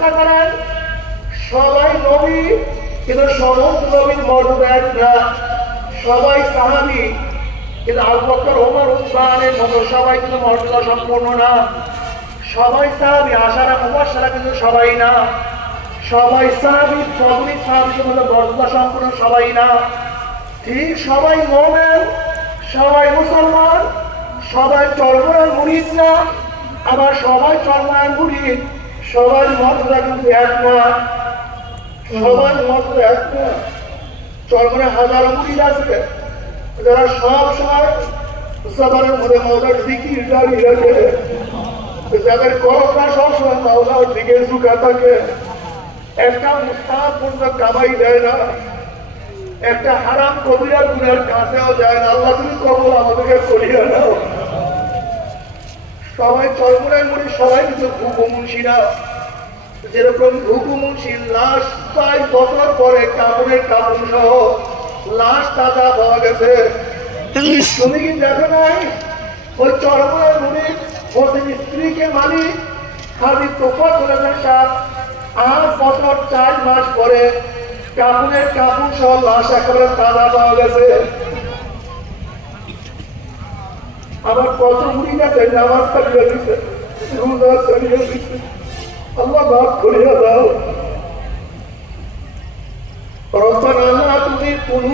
চেষ্টা করেন। সবাই নবী, কিন্তু সমস্ত নবীর মর্যাদা এক না সবাই সাহাবি, কিন্তু আল বকর, ওমর উসমানের মতো সবাই কিন্তু মর্যাদা সম্পূর্ণ না। সবাই সাহাবি, আশারা মুবাসারা কিন্তু সবাই না। সবাই সাহাবি সবই সাহাবির মতো মর্যাদা সম্পূর্ণ সবাই না। ঠিক সবাই মোমেন, সবাই মুসলমান, সবাই চরমায় মুরিদ না। আবার সবাই চরমায় মুরিদ। সবাই মর্যাদা কিন্তু এক না সবাই মর্যাদা এক না চরমায় হাজার মুরিদ আছে, যারা সব সময় জবানের মধ্যে মজার জিকির দাঁড়িয়ে রাখে যাদের করোনা সবসময় মাওলার দিকে ঝুঁকা থাকে। একটা মুস্তাদ পর্যন্ত কামাই দেয় না, একটা হারাম কবিরা গুনার কাছেও যায় না। আল্লাহ তুমি কবল আমাদেরকে করিয়া নাও। সবাই চরমরাই মরি, সবাই কিন্তু ঘুঘু মুন্সি না যেরকম ঘুঘু লাশ প্রায় বছর পরে কাপড়ের কাপড় সহ লাশ তাজা পাওয়া গেছে। তুমি কি দেখো নাই? ওই চরমরাই মরি ওদের স্ত্রীকে মালিক খালি তোফা করে সাত আট বছর চার মাস পরে কাপড়ের কাপড় সহ লাশ একেবারে তাজা পাওয়া গেছে। আবার কত মুড়ি গেছে নামাজ ছাড়িয়ে দিছে, রোজা ছাড়িয়ে দিছে। আল্লাহ মাফ করিয়া দাও। রব্বানা তুমি